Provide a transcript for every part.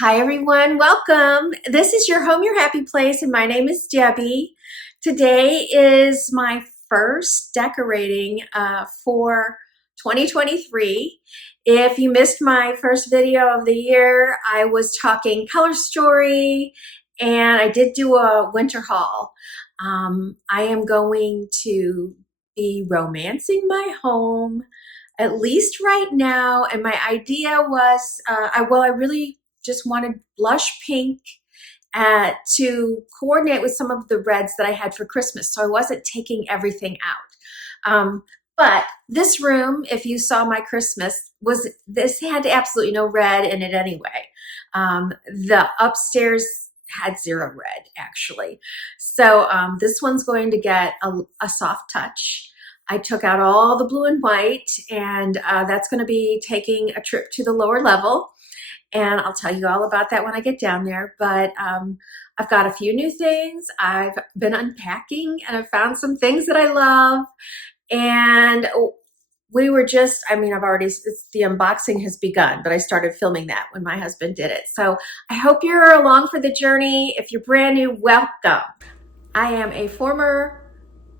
Hi everyone, welcome. This is your home, your happy place, and my name is Debbie. Today is my first decorating for 2023. If you missed my first video of the year, I was talking color story and I did do a winter haul. I am going to be romancing my home, at least right now, and my idea was, I really just wanted blush pink to coordinate with some of the reds that I had for Christmas. So I wasn't taking everything out. But this room, if you saw my Christmas, this had absolutely no red in it anyway. The upstairs had zero red actually. So this one's going to get a soft touch. I took out all the blue and white, and that's going to be taking a trip to the lower level. And I'll tell you all about that when I get down there. But I've got a few new things. I've been unpacking and I've found some things that I love. And we were just, the unboxing has begun, but I started filming that when my husband did it. So I hope you're along for the journey. If you're brand new, welcome. I am a former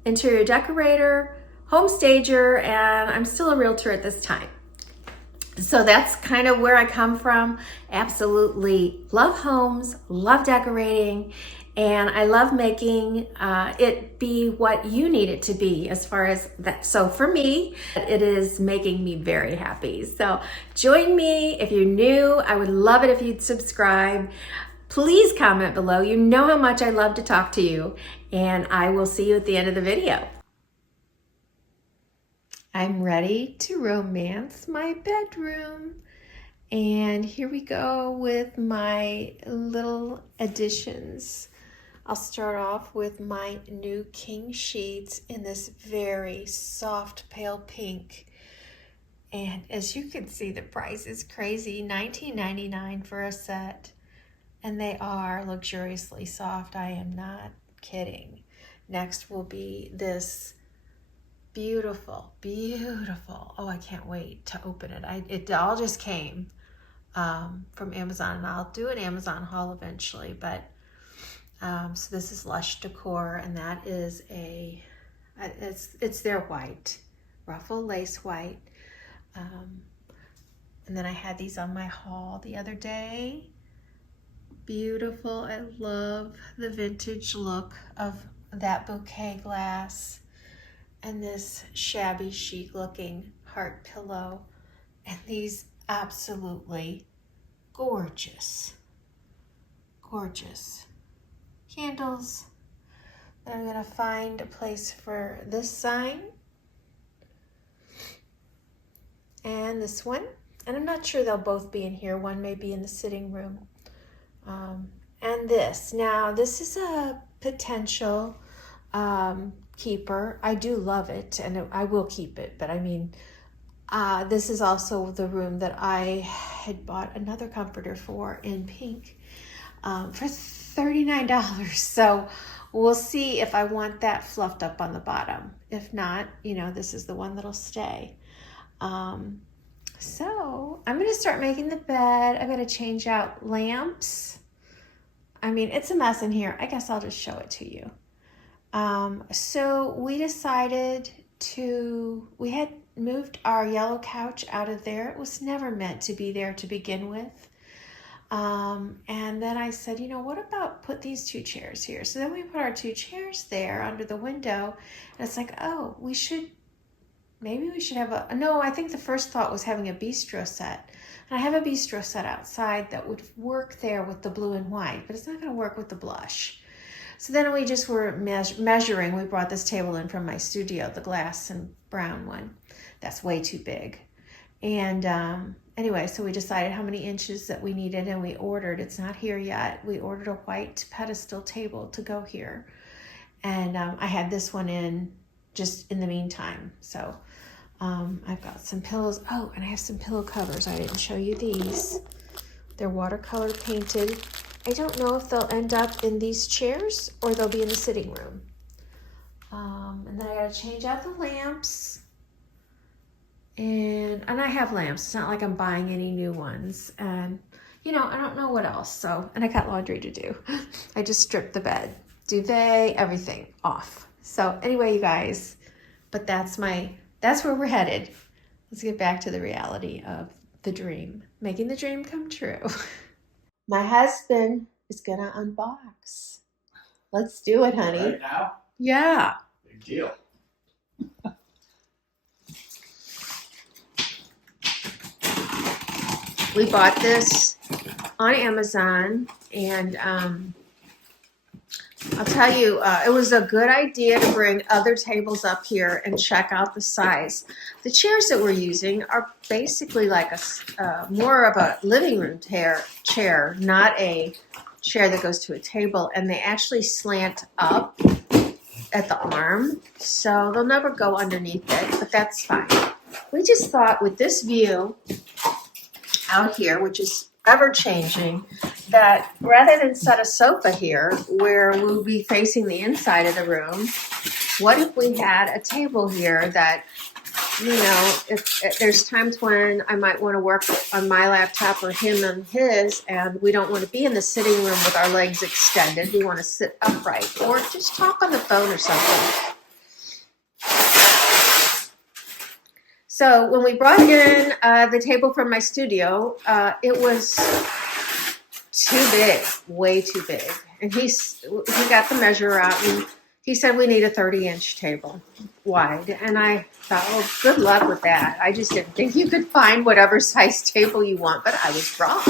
interior decorator, home stager, and I'm still a realtor at this time. So that's kind of where I come from. Absolutely love homes, love decorating, and I love making it be what you need it to be as far as that. So for me, it is making me very happy. So join me if you're new. I would love it if you'd subscribe. Please comment below. You know how much I love to talk to you, and I will see you at the end of the video. I'm ready to romance my bedroom. And here we go with my little additions. I'll start off with my new king sheets in this very soft pale pink. And as you can see, the price is crazy, $19.99 for a set. And they are luxuriously soft. I am not kidding. Next will be this beautiful, oh, I can't wait to open it. It all just came from Amazon, and I'll do an Amazon haul eventually. But so this is Lush Decor, and that is it's their white ruffle lace white. And then I had these on my haul the other day. Beautiful. I love the vintage look of that bouquet glass. And this shabby chic looking heart pillow, and these absolutely gorgeous candles. Then I'm gonna find a place for this sign and this one, and I'm not sure they'll both be in here. One may be in the sitting room. And this, now this is a potential keeper. I do love it, and I will keep it, but I mean, this is also the room that I had bought another comforter for in pink for $39. So we'll see if I want that fluffed up on the bottom. If not, you know, this is the one that'll stay. So I'm gonna start making the bed. I gotta change out lamps. I mean, it's a mess in here. I guess I'll just show it to you. So we decided we had moved our yellow couch out of there. It was never meant to be there to begin with. And then I said, you know, what about put these two chairs here? So then we put our two chairs there under the window, and it's like, oh, maybe we should have no, I think the first thought was having a bistro set. And I have a bistro set outside that would work there with the blue and white, but it's not going to work with the blush. So then we just were measuring. We brought this table in from my studio, the glass and brown one. That's way too big. And anyway, so we decided how many inches that we needed, and we ordered. It's not here yet. We ordered a white pedestal table to go here. And I had this one in just in the meantime. So I've got some pillows. Oh, and I have some pillow covers. I didn't show you these. They're watercolor painted. I don't know if they'll end up in these chairs or they'll be in the sitting room. And then I gotta change out the lamps. And I have lamps. It's not like I'm buying any new ones. And you know, I don't know what else. So, and I got laundry to do. I just stripped the bed, duvet, everything off. So anyway, you guys, but that's where we're headed. Let's get back to the reality of the dream, making the dream come true. My husband is gonna unbox. Let's do it, honey. Right now? Yeah. Big deal. We bought this on Amazon, and I'll tell you, it was a good idea to bring other tables up here and check out the size. The chairs that we're using are basically like a more of a living room chair, not a chair that goes to a table, and they actually slant up at the arm, so they'll never go underneath it, but that's fine. We just thought with this view out here, which is ever changing, that rather than set a sofa here where we'll be facing the inside of the room, what if we had a table here that, you know, if there's times when I might want to work on my laptop or him on his, and we don't want to be in the sitting room with our legs extended. We want to sit upright or just talk on the phone or something. So when we brought in the table from my studio, it was too big, way too big. And he got the measure out, and he said we need a 30-inch table wide. And I thought, oh, good luck with that. I just didn't think you could find whatever size table you want, but I was wrong.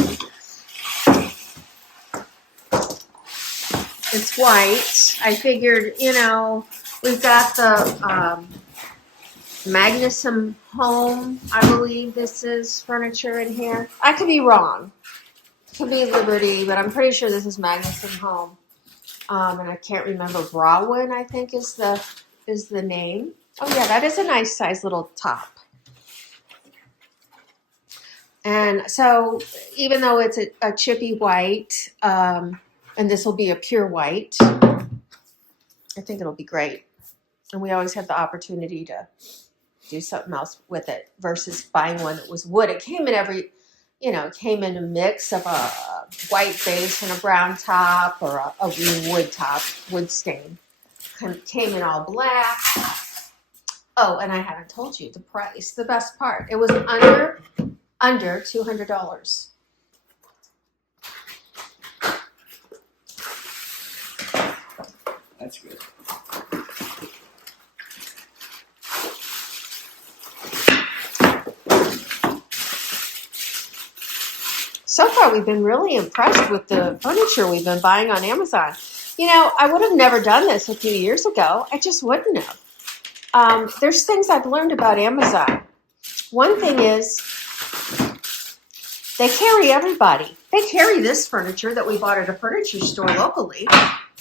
It's white. I figured, you know, we've got the Magnusum Home, I believe this is furniture in here. I could be wrong. Could be Liberty, but I'm pretty sure this is Magnusum Home. And I can't remember. Brawin, I think, is the name. Oh yeah, that is a nice size little top. And so even though it's a chippy white, and this will be a pure white, I think it'll be great. And we always have the opportunity to do something else with it versus buying one that was wood. It came in it came in a mix of a white base and a brown top, or a wood top, wood stain. Came in all black. Oh, and I haven't told you the price, the best part. It was under $200. That's good. So far, we've been really impressed with the furniture we've been buying on Amazon. You know, I would have never done this a few years ago. I just wouldn't have. There's things I've learned about Amazon. One thing is, they carry everybody. They carry this furniture that we bought at a furniture store locally.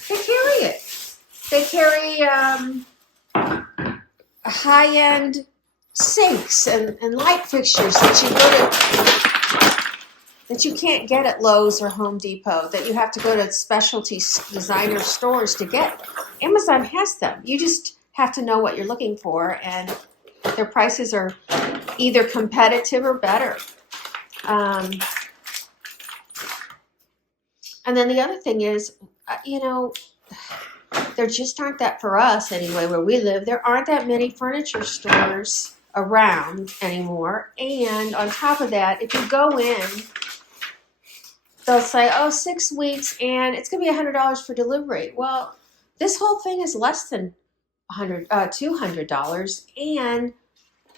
They carry it. They carry high-end sinks and light fixtures that you can't get at Lowe's or Home Depot, that you have to go to specialty designer stores to get. Amazon has them. You just have to know what you're looking for, and their prices are either competitive or better. And then the other thing is, you know, there just aren't that, for us anyway, where we live, there aren't that many furniture stores around anymore. And on top of that, if you go in, they'll say, oh, 6 weeks, and it's going to be $100 for delivery. Well, this whole thing is less than $200, and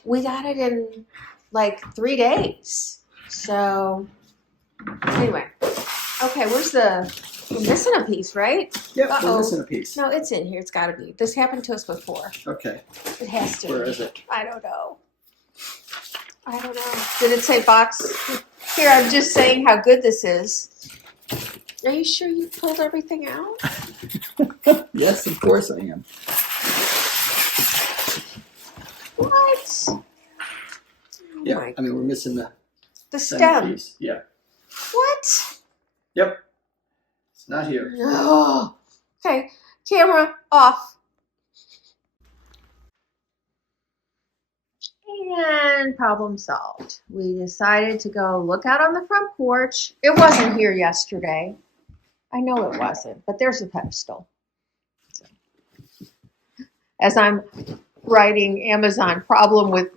we got it in like 3 days. So anyway, okay, we're missing a piece, right? Yep, we're missing a piece. No, it's in here. It's got to be. This happened to us before. Okay. It has to. Where is it? I don't know. I don't know. Did it say box? Here, I'm just saying how good this is. Are you sure you pulled everything out? Yes, of course I am. What? Oh Yeah, I mean, we're missing the stem. piece. Yeah. What? Yep. It's not here. Oh. Okay, camera off. And problem solved. We decided to go look out on the front porch. It wasn't here yesterday. I know it wasn't, but there's a pedestal. As I'm writing Amazon problem with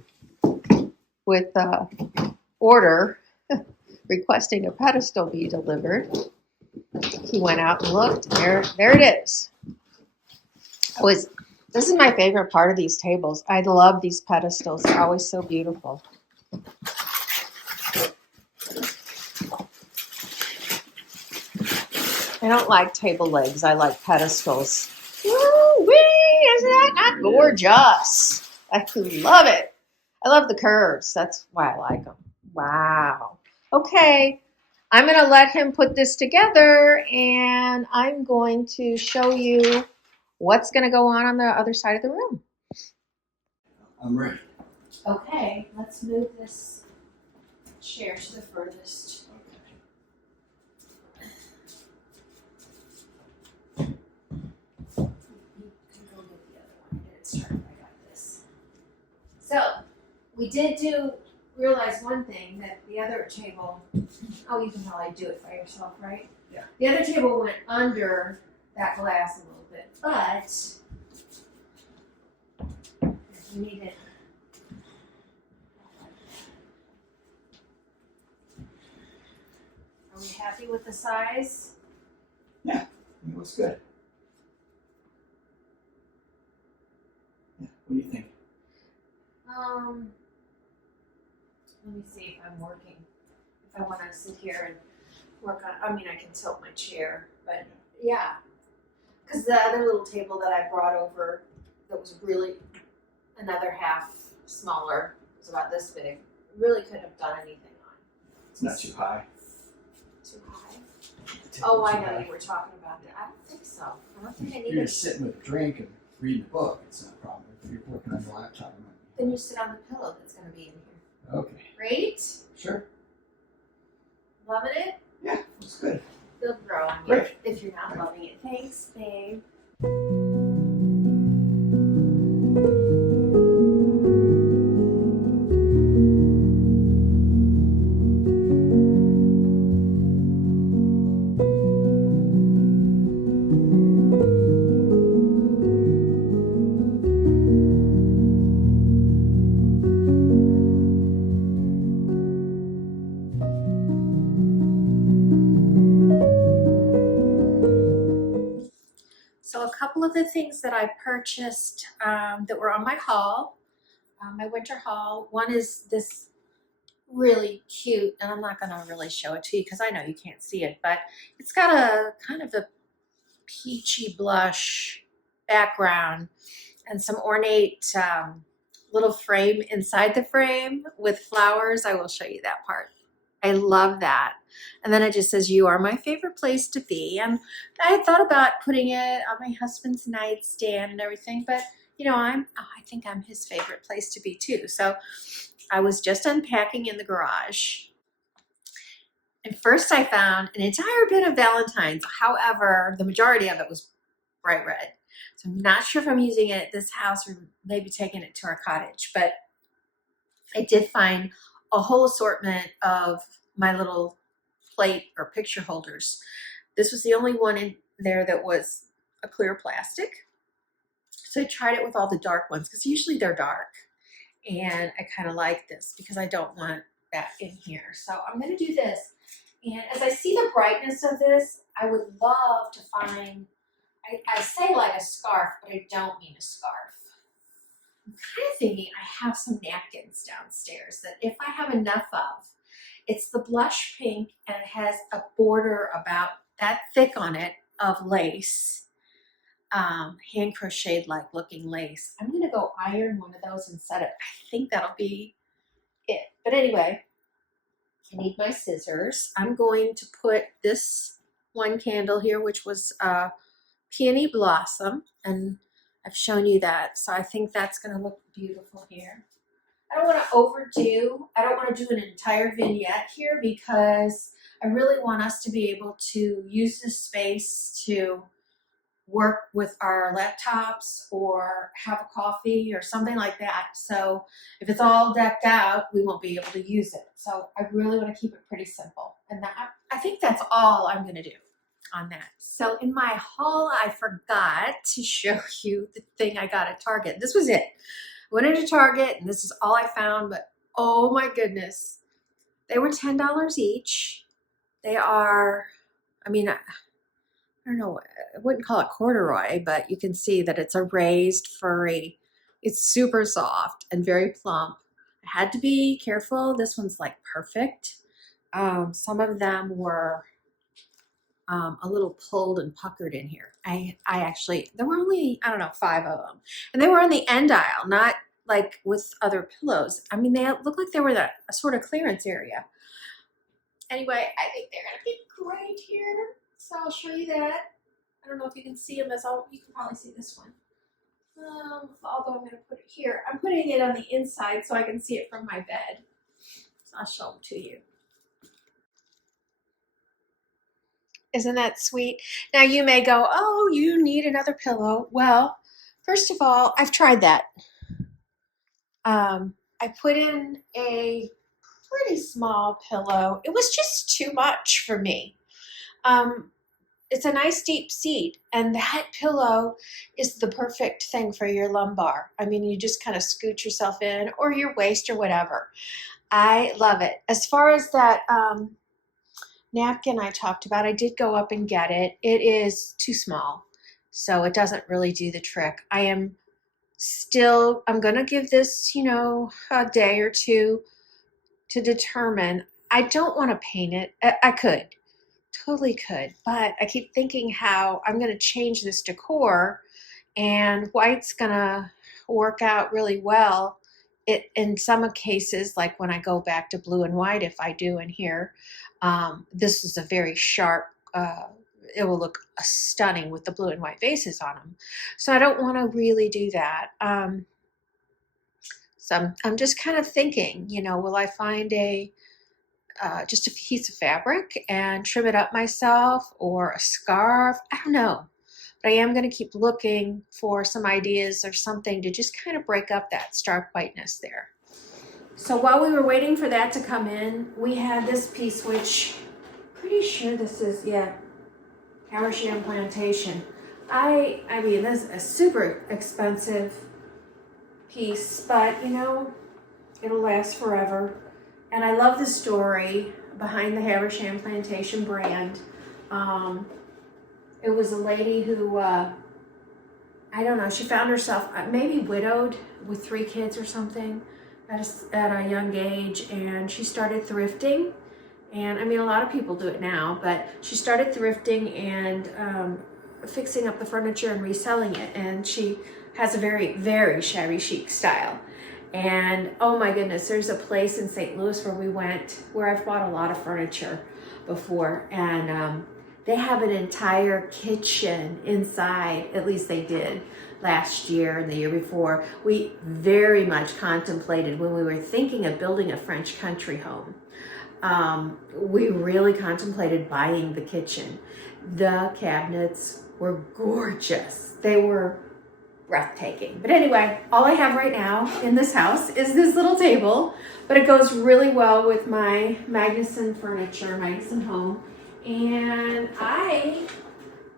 order, requesting a pedestal be delivered, he went out and looked. There it is. This is my favorite part of these tables. I love these pedestals. They're always so beautiful. I don't like table legs. I like pedestals. Woo-wee! Isn't that not gorgeous? I love it. I love the curves. That's why I like them. Wow. Okay. I'm going to let him put this together, and I'm going to show you what's going to go on the other side of the room. I'm ready. Okay, let's move this chair to the furthest. You can go get the other one. Get it started. I got this. So, we did realize one thing, that the other table, oh, you can probably do it by yourself, right? Yeah. The other table went under that glass a little bit, but we need it. Are we happy with the size? Yeah, it looks good. Yeah, what do you think? Let me see if I'm working. If I want to sit here and work on, I mean, I can tilt my chair, but yeah. Because the other little table that I brought over that was really another half smaller, was about this big, really couldn't have done anything on. It's not too high. Too high? Oh, I know you were talking about that. I don't think so. I don't think I need If you're just sitting with a drink and reading a book, it's not a problem. If you're working on your laptop, Then you sit on the pillow that's going to be in here. Okay. Great? Sure. Loving it? Yeah, looks good. They'll grow on you Great. if you're not loving it. Thanks, babe. So a couple of the things that I purchased that were on my haul, my winter haul. One is this really cute, and I'm not going to really show it to you because I know you can't see it, but it's got a kind of a peachy blush background and some ornate little frame inside the frame with flowers. I will show you that part. I love that. And then it just says, "You are my favorite place to be." And I had thought about putting it on my husband's nightstand and everything, but you know, I think I'm his favorite place to be too. So I was just unpacking in the garage. And first I found an entire bin of Valentines. However, the majority of it was bright red. So I'm not sure if I'm using it at this house or maybe taking it to our cottage, but I did find a whole assortment of my little plate or picture holders. This was the only one in there that was a clear plastic. So I tried it with all the dark ones because usually they're dark. And I kind of like this because I don't want that in here. So I'm going to do this. And as I see the brightness of this, I would love to find, I say like a scarf, but I don't mean a scarf. I'm kind of thinking I have some napkins downstairs that if I have enough of, it's the blush pink and it has a border about that thick on it of lace, hand crocheted like looking lace. I'm going to go iron one of those and set it. I think that'll be it. But anyway, I need my scissors. I'm going to put this one candle here, which was Peony Blossom, and I've shown you that, so I think that's going to look beautiful here. I don't want to overdo, I don't want to do an entire vignette here because I really want us to be able to use this space to work with our laptops or have a coffee or something like that. So if it's all decked out, we won't be able to use it. So I really want to keep it pretty simple. And that, I think that's all I'm going to do on that. So in my haul, I forgot to show you the thing I got at Target. This was it. I went into Target and this is all I found, but oh my goodness. They were $10 each. They are, I mean, I don't know, I wouldn't call it corduroy, but you can see that it's a raised furry. It's super soft and very plump. I had to be careful. This one's like perfect. Some of them were a little pulled and puckered in here. I actually, there were only, I don't know, 5 of them. And they were on the end aisle, not like with other pillows. I mean, they looked like they were a sort of clearance area. Anyway, I think they're gonna be great here. So I'll show you that. I don't know if you can see them you can probably see this one. Although I'm gonna put it here. I'm putting it on the inside so I can see it from my bed. So I'll show them to you. Isn't that sweet? Now you may go, oh, you need another pillow. Well, first of all, I've tried that. I put in a pretty small pillow. It was just too much for me. It's a nice deep seat, and that pillow is the perfect thing for your lumbar. I mean, you just kind of scoot yourself in, or your waist or whatever. I love it. As far as that napkin I talked about, I did go up and get it. It is too small, so it doesn't really do the trick. I'm going to give this, a day or two to determine. I don't want to paint it. I could, totally could, but I keep thinking how I'm going to change this decor, and white's going to work out really well. In some cases, like when I go back to blue and white, if I do in here, this is a very sharp, it will look stunning with the blue and white vases on them. So I don't want to really do that. So I'm just kind of thinking, will I find just a piece of fabric and trim it up myself, or a scarf? I don't know. But I am going to keep looking for some ideas or something to just kind of break up that stark whiteness there. So while we were waiting for that to come in, we had this piece, which I'm pretty sure this is, Haversham Plantation. I mean, this is a super expensive piece, but it'll last forever. And I love the story behind the Haversham Plantation brand. It was a lady who, I don't know, she found herself maybe widowed with 3 kids or something at a young age, and she started thrifting. And I mean, a lot of people do it now, but she started thrifting and fixing up the furniture and reselling it. And she has a very, very shabby chic style. And oh my goodness, there's a place in St. Louis where we went, where I've bought a lot of furniture before, and they have an entire kitchen inside. At least they did last year and the year before. We very much contemplated, when we were thinking of building a French country home, we really contemplated buying the kitchen. The cabinets were gorgeous. They were breathtaking. But anyway, all I have right now in this house is this little table, but it goes really well with my Magnuson furniture, Magnuson home. And I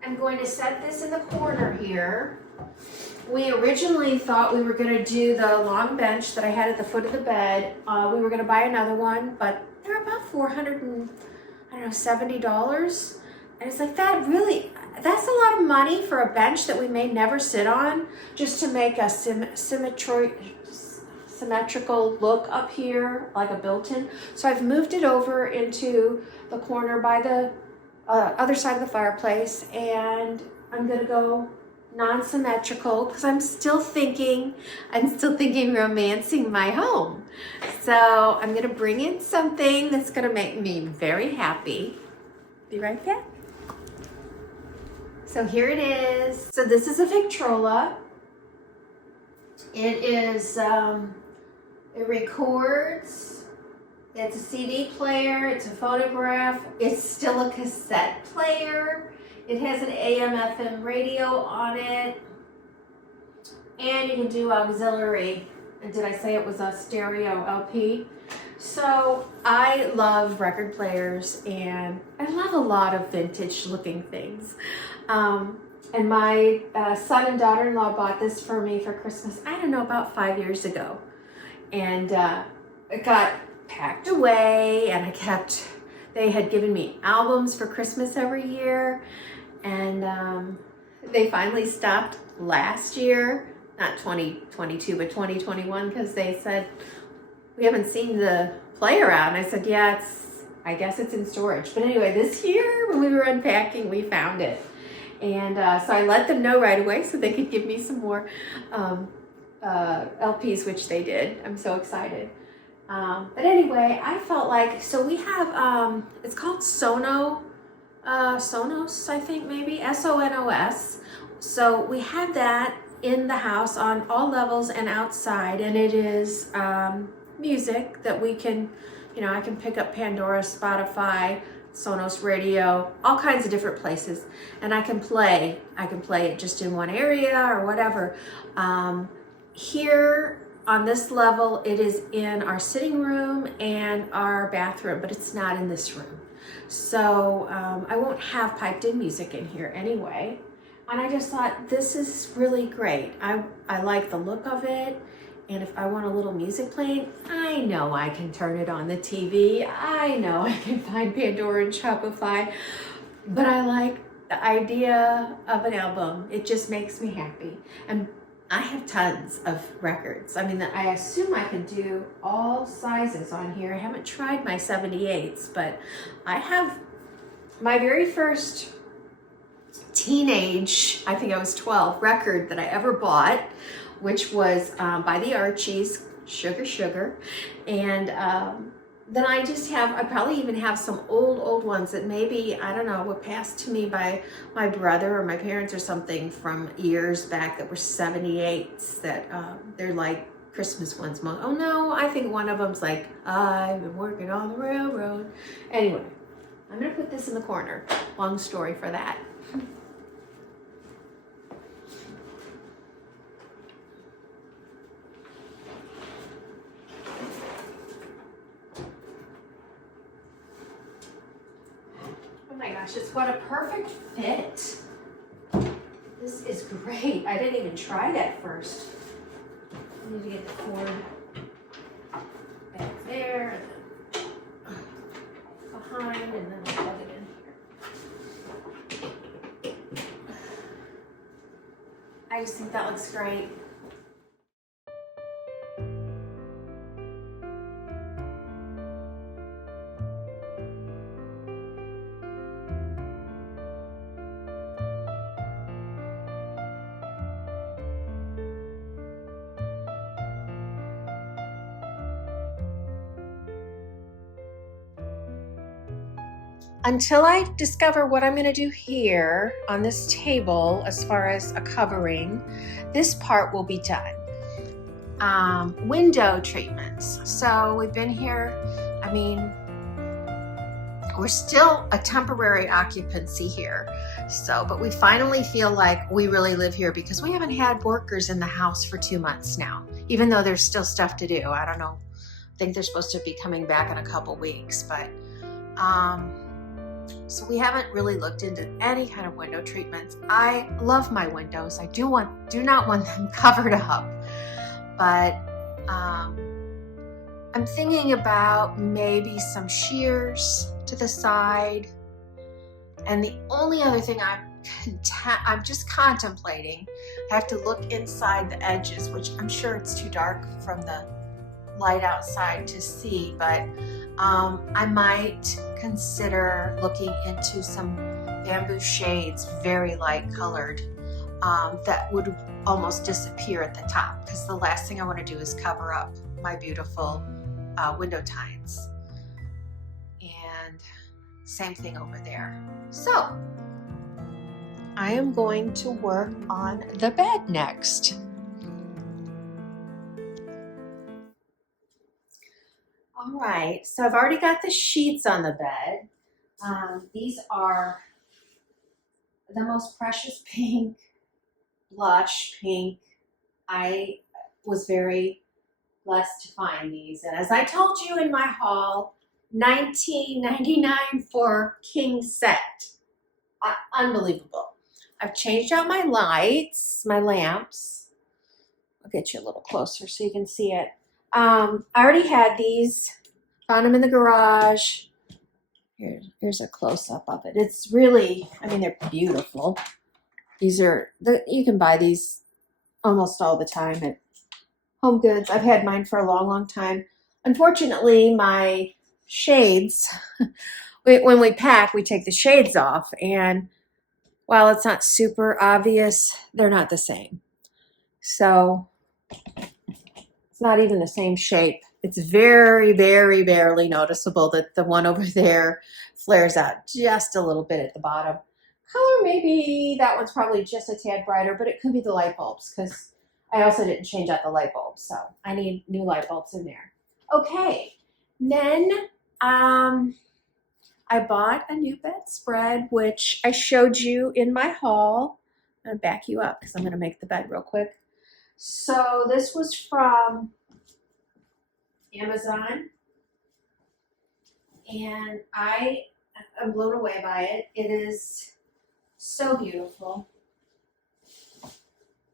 am going to set this in the corner here. We originally thought we were going to do the long bench that I had at the foot of the bed. We were going to buy another one, but they're about $70. And it's like, that's a lot of money for a bench that we may never sit on, just to make a symmetrical look up here, like a built-in. So I've moved it over into the corner by the other side of the fireplace, and I'm gonna go non-symmetrical because I'm still thinking romancing my home. So I'm gonna bring in something that's gonna make me very happy. Be right back. So here it is. So this is a Victrola. It is, it records. It's a CD player, it's a phonograph. It's still a cassette player. It has an AM/FM radio on it. And you can do auxiliary. And did I say it was a stereo LP? So I love record players and I love a lot of vintage looking things. And my son and daughter-in-law bought this for me for Christmas, I don't know, about 5 years ago. And it got packed away and they had given me albums for Christmas every year. And they finally stopped last year, not 2022, but 2021, because they said, we haven't seen the player out. And I said, yeah, I guess it's in storage. But anyway, this year when we were unpacking, we found it. And so I let them know right away so they could give me some more LPs, which they did. I'm so excited. But anyway, I felt like, so we have, it's called Sonos, I think maybe, SONOS. So we have that in the house on all levels and outside, and it is music that we can, I can pick up Pandora, Spotify, Sonos radio, all kinds of different places, and I can play it just in one area or whatever. Here on this level, it is in our sitting room and our bathroom, but it's not in this room. So I won't have piped in music in here anyway. And I just thought, this is really great. I like the look of it. And if I want a little music playing, I know I can turn it on the TV. I know I can find Pandora and Shopify. But I like the idea of an album. It just makes me happy. And I have tons of records. I mean, I assume I can do all sizes on here. I haven't tried my 78s, but I have my very first teenage, I think I was 12, record that I ever bought, which was by the Archies, Sugar Sugar. And then I probably even have some old ones that maybe, I don't know, were passed to me by my brother or my parents or something from years back that were 78s that they're like Christmas ones. Oh no, I think one of them's like, I've been working on the railroad. Anyway, I'm gonna put this in the corner. Long story for that. Oh my gosh, it's what a perfect fit. This is great. I didn't even try that first. I need to get the cord back there, and then behind, and then I'll plug it in here. I just think that looks great. Until I discover what I'm going to do here on this table as far as a covering, this part will be done. Window treatments. So we've been here, I mean, we're still a temporary occupancy here. So, but we finally feel like we really live here because we haven't had workers in the house for 2 months now, even though there's still stuff to do. I don't know. I think they're supposed to be coming back in a couple weeks, but so we haven't really looked into any kind of window treatments. I love my windows. I do not want them covered up, but I'm thinking about maybe some shears to the side. And the only other thing I'm just contemplating, I have to look inside the edges, which I'm sure it's too dark from the light outside to see, but I might consider looking into some bamboo shades, very light colored, that would almost disappear at the top, because the last thing I want to do is cover up my beautiful window tines. And same thing over there. So I am going to work on the bed next. All right, so I've already got the sheets on the bed. These are the most precious pink, blush pink. I was very blessed to find these. And as I told you in my haul, $19.99 for king set. Unbelievable. I've changed out my lights, my lamps. I'll get you a little closer so you can see it. I already had these, found them in the garage. Here's a close-up of it. It's really, I mean, they're beautiful. These are, you can buy these almost all the time at Home Goods. I've had mine for a long, long time. Unfortunately, my shades, when we pack, we take the shades off. And while it's not super obvious, they're not the same. So it's not even the same shape. It's very, very barely noticeable that the one over there flares out just a little bit at the bottom. Color, maybe that one's probably just a tad brighter, but it could be the light bulbs, because I also didn't change out the light bulbs, so I need new light bulbs in there. Okay, then I bought a new bedspread, which I showed you in my haul. I'm gonna back you up because I'm gonna make the bed real quick. So this was from Amazon, and I am blown away by it. It is so beautiful.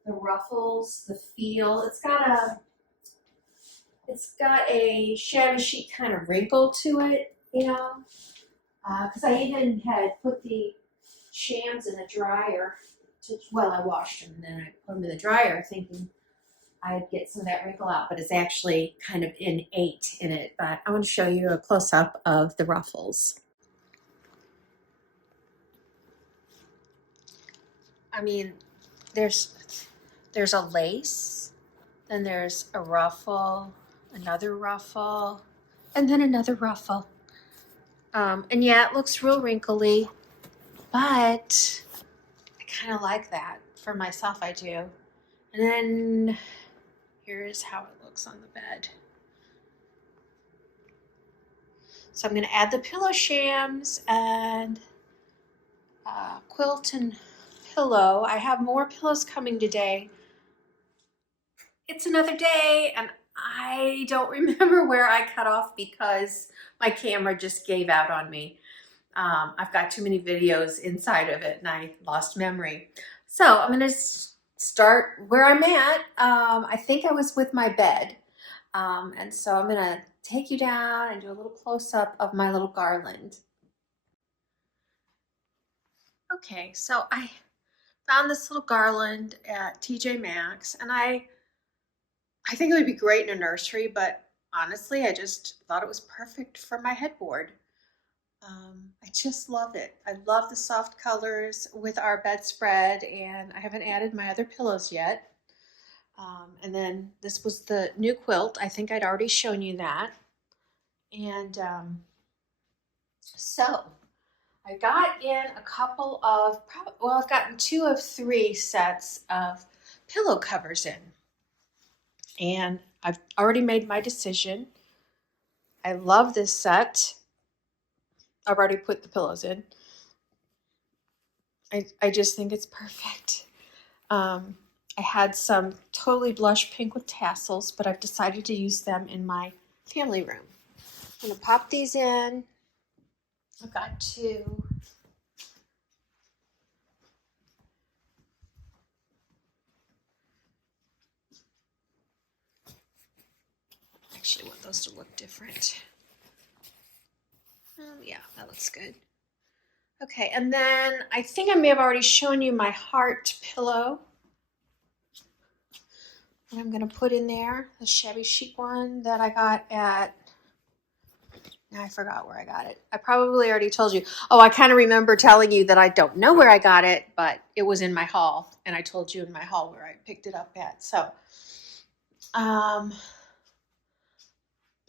The ruffles, the feel. It's got a shabby chic kind of wrinkle to it, you know. Because I even had put the shams in the dryer. I washed them and then I put them in the dryer, thinking I'd get some of that wrinkle out, but it's actually kind of innate in it. But I want to show you a close-up of the ruffles. I mean, there's a lace, then there's a ruffle, another ruffle, and then another ruffle. And yeah, it looks real wrinkly, but I kind of like that. For myself, I do. And then here's how it looks on the bed. So I'm going to add the pillow shams and quilt and pillow. I have more pillows coming today. It's another day, and I don't remember where I cut off because my camera just gave out on me. I've got too many videos inside of it and I lost memory. So I'm going to start where I'm at. I think I was with my bed. And so I'm going to take you down and do a little close-up of my little garland. Okay, so I found this little garland at TJ Maxx, and I think it would be great in a nursery, but honestly, I just thought it was perfect for my headboard. I just love it. I love the soft colors with our bedspread, and I haven't added my other pillows yet. And then this was the new quilt. I think I'd already shown you that. And so I got in a couple of, I've gotten 2 of 3 sets of pillow covers in. And I've already made my decision. I love this set. I've already put the pillows in. I just think it's perfect. I had some totally blush pink with tassels, but I've decided to use them in my family room. I'm going to pop these in. I've got 2. Actually, I want those to look different. Yeah, that looks good. Okay, and then I think I may have already shown you my heart pillow. And I'm going to put in there the shabby chic one that I got at Now I forgot where I got it. I probably already told you. Oh, I kind of remember telling you that I don't know where I got it, but it was in my haul, and I told you in my haul where I picked it up at. So,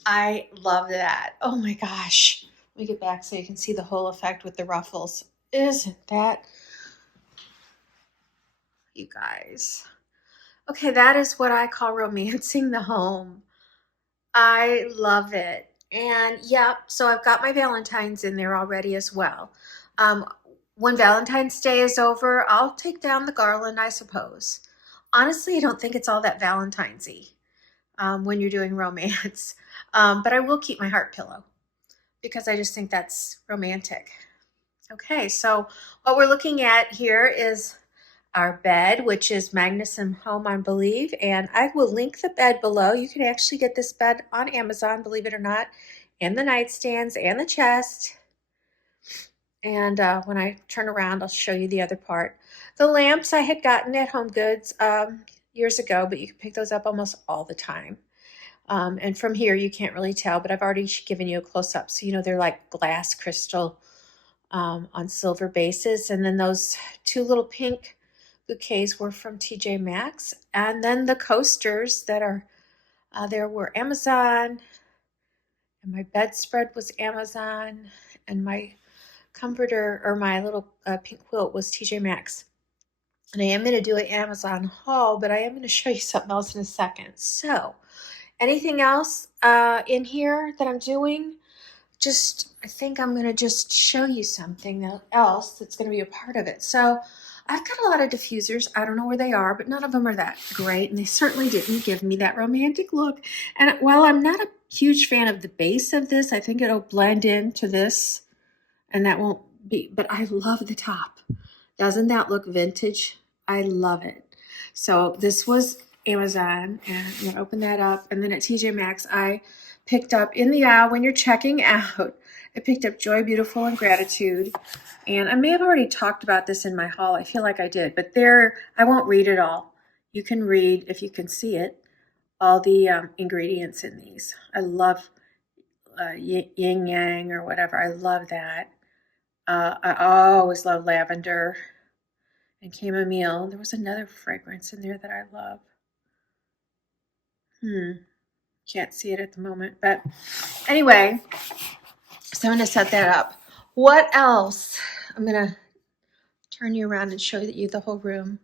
I love that. Oh my gosh. Let me get back so you can see the whole effect with the ruffles. Isn't that, you guys? Okay, that is what I call romancing the home. I love it. And yep, so I've got my Valentines in there already as well. Um, when Valentine's Day is over, I'll take down the garland, I suppose. Honestly, I don't think it's all that Valentine's-y when you're doing romance. But I will keep my heart pillow because I just think that's romantic. Okay, so what we're looking at here is our bed, which is Magnuson Home, I believe, and I will link the bed below. You can actually get this bed on Amazon, believe it or not, and the nightstands and the chest. And when I turn around, I'll show you the other part. The lamps I had gotten at Home Goods years ago, but you can pick those up almost all the time. And from here, you can't really tell, but I've already given you a close-up. So, you know, they're like glass crystal on silver bases. And then those two little pink bouquets were from TJ Maxx. And then the coasters that are there were Amazon. And my bedspread was Amazon. And my comforter, or my little pink quilt, was TJ Maxx. And I am going to do an Amazon haul, but I am going to show you something else in a second. So, anything else in here that I'm doing? I think I'm going to just show you something else that's going to be a part of it. So I've got a lot of diffusers. I don't know where they are, but none of them are that great. And they certainly didn't give me that romantic look. And while I'm not a huge fan of the base of this, I think it'll blend into this and that won't be, but I love the top. Doesn't that look vintage? I love it. So this was Amazon, and I'm going to open that up. And then at TJ Maxx, I picked up in the aisle when you're checking out, I picked up Joy, Beautiful, and Gratitude. And I may have already talked about this in my haul. I feel like I did, but I won't read it all. You can read, if you can see it, all the ingredients in these. I love yin yang or whatever. I love that. I always love lavender and chamomile. There was another fragrance in there that I love. Can't see it at the moment, but anyway, so I'm going to set that up. What else? I'm going to turn you around and show you the whole room.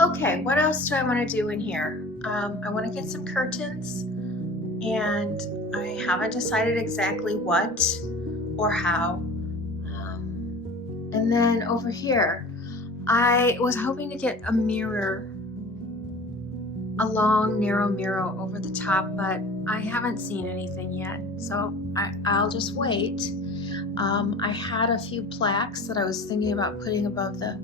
Okay, what else do I want to do in here? I want to get some curtains, and I haven't decided exactly what or how. And then over here, I was hoping to get a mirror a long narrow mirror over the top, but I haven't seen anything yet, so I'll just wait. I had a few plaques that I was thinking about putting above the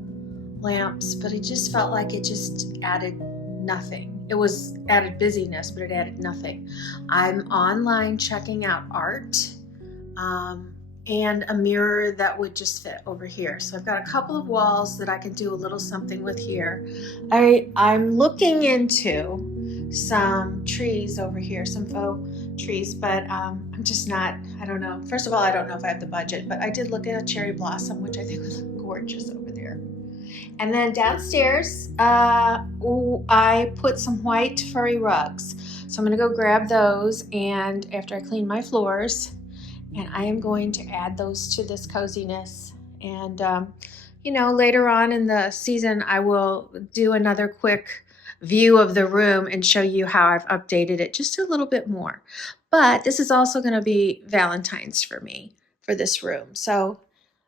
lamps, but it just felt like it just added nothing. It was added busyness, but it added nothing. I'm online checking out art and a mirror that would just fit over here. So I've got a couple of walls that I can do a little something with here. I'm looking into some trees over here, some faux trees, but I'm just not, I don't know. First of all, I don't know if I have the budget, but I did look at a cherry blossom, which I think would look gorgeous over there. And then downstairs, I put some white furry rugs. So I'm gonna go grab those, and after I clean my floors, and I am going to add those to this coziness. And you know, later on in the season, I will do another quick view of the room and show you how I've updated it just a little bit more. But this is also gonna be Valentine's for me for this room. So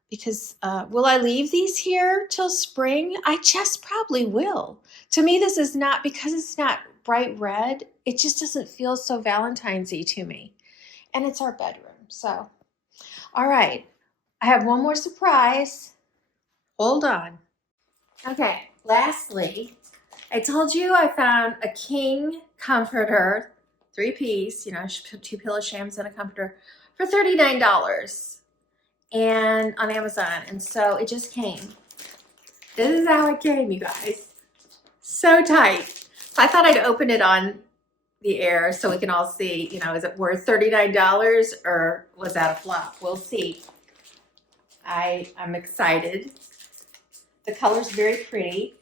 because will I leave these here till spring? I just probably will. To me, this is not, because it's not bright red, it just doesn't feel so Valentine's-y to me. And it's our bedroom, so. All right, I have one more surprise. Hold on. Okay, lastly, I told you I found a king comforter, 3-piece, you know, 2 pillow shams and a comforter for $39. And on Amazon, and so it just came. This is how it came, you guys. So tight. I thought I'd open it on the air so we can all see, you know, is it worth $39 or was that a flop? We'll see. I'm excited. The color's very pretty.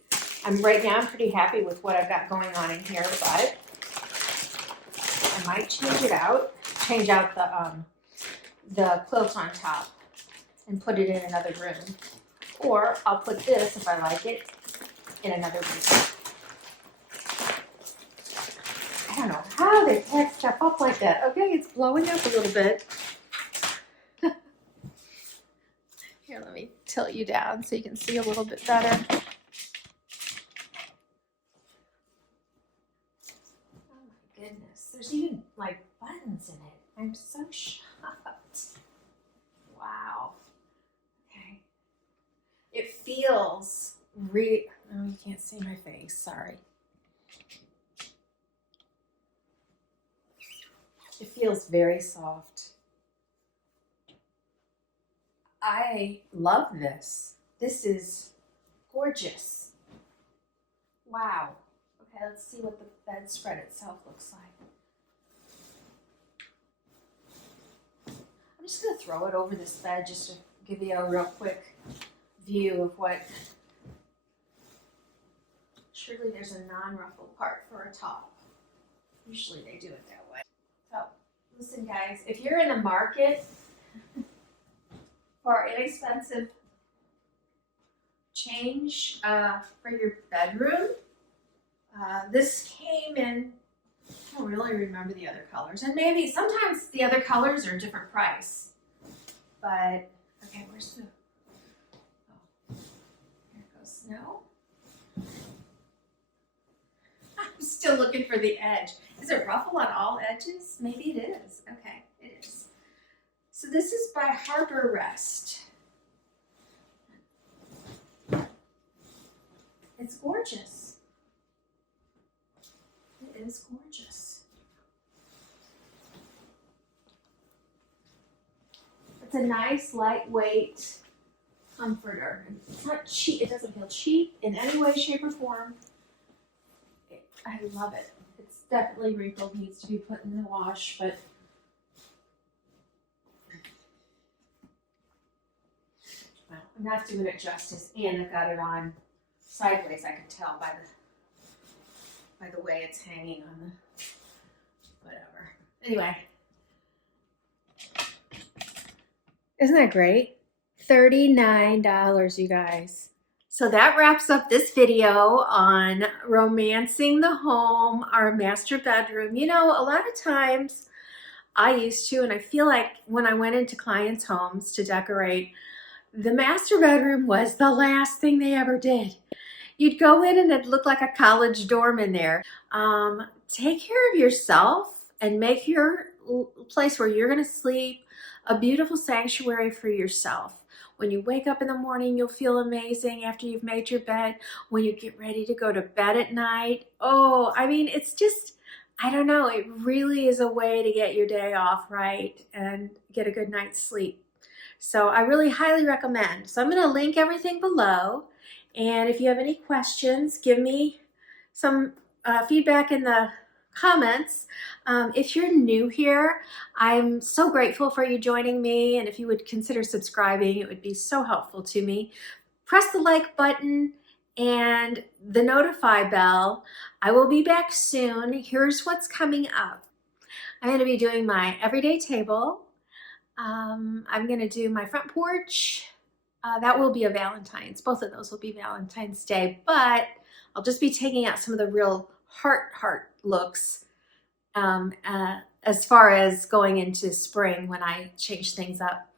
Right now I'm pretty happy with what I've got going on in here, but I might change it out. Change out the quilt on top and put it in another room. Or I'll put this, if I like it, in another room. I don't know how they pack stuff up like that. Okay, it's blowing up a little bit. Here, let me tilt you down so you can see a little bit better. Oh my goodness, there's even like buttons in it. I'm so shocked. Wow. Okay. It feels oh, you can't see my face, sorry. It feels very soft. I love this. This is gorgeous. Wow. Okay, let's see what the bedspread itself looks like. I'm just gonna throw it over this bed just to give you a real quick view of what. Surely there's a non-ruffled part for a top. Usually they do it that way. So, listen guys, if you're in the market for inexpensive change for your bedroom, this came in, I don't really remember the other colors, and maybe sometimes the other colors are a different price, but okay, where's the, oh, here it goes, no? I'm still looking for the edge. Is it ruffle on all edges? Maybe it is. Okay, it is. So this is by Harbor Rest. It's gorgeous. It is gorgeous. It's a nice, lightweight comforter. It's not cheap. It doesn't feel cheap in any way, shape, or form. I love it. It's definitely wrinkled, needs to be put in the wash, but well, I'm not doing it justice, and I've got it on sideways. I can tell by the way it's hanging on the whatever. Anyway, isn't that great? $39, you guys. So that wraps up this video on romancing the home, our master bedroom. You know, a lot of times I used to, and I feel like when I went into clients' homes to decorate, the master bedroom was the last thing they ever did. You'd go in and it'd look like a college dorm in there. Take care of yourself and make your place where you're going to sleep a beautiful sanctuary for yourself. When you wake up in the morning, you'll feel amazing after you've made your bed. When you get ready to go to bed at night, oh, I mean, it's just, I don't know, it really is a way to get your day off right and get a good night's sleep. So I really highly recommend. So I'm going to link everything below. And if you have any questions, give me some feedback in the comments. If you're new here, I'm so grateful for you joining me. And if you would consider subscribing, it would be so helpful to me. Press the like button and the notify bell. I will be back soon. Here's what's coming up. I'm going to be doing my everyday table. I'm going to do my front porch. That will be a Valentine's. Both of those will be Valentine's Day, but I'll just be taking out some of the real heart looks as far as going into spring when I change things up.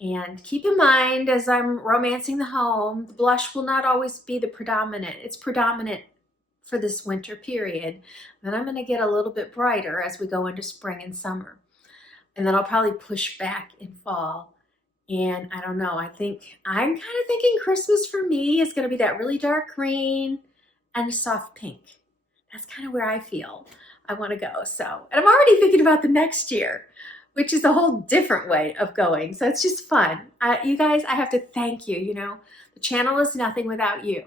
And keep in mind, as I'm romancing the home, the blush will not always be the predominant. It's predominant for this winter period. Then I'm going to get a little bit brighter as we go into spring and summer. And then I'll probably push back in fall. And I don't know, I'm kind of thinking Christmas for me is going to be that really dark green and a soft pink. That's kind of where I feel I want to go. So, and I'm already thinking about the next year, which is a whole different way of going. So it's just fun. You guys, I have to thank you. You know, the channel is nothing without you.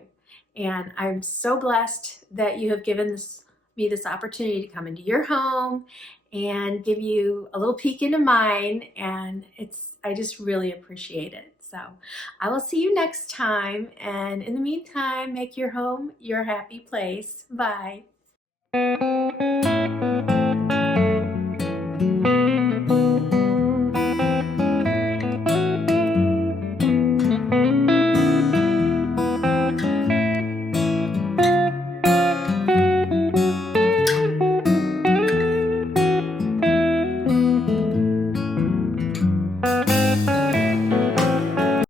And I'm so blessed that you have given me this opportunity to come into your home and give you a little peek into mine. And I just really appreciate it. So I will see you next time. And in the meantime, make your home your happy place. Bye.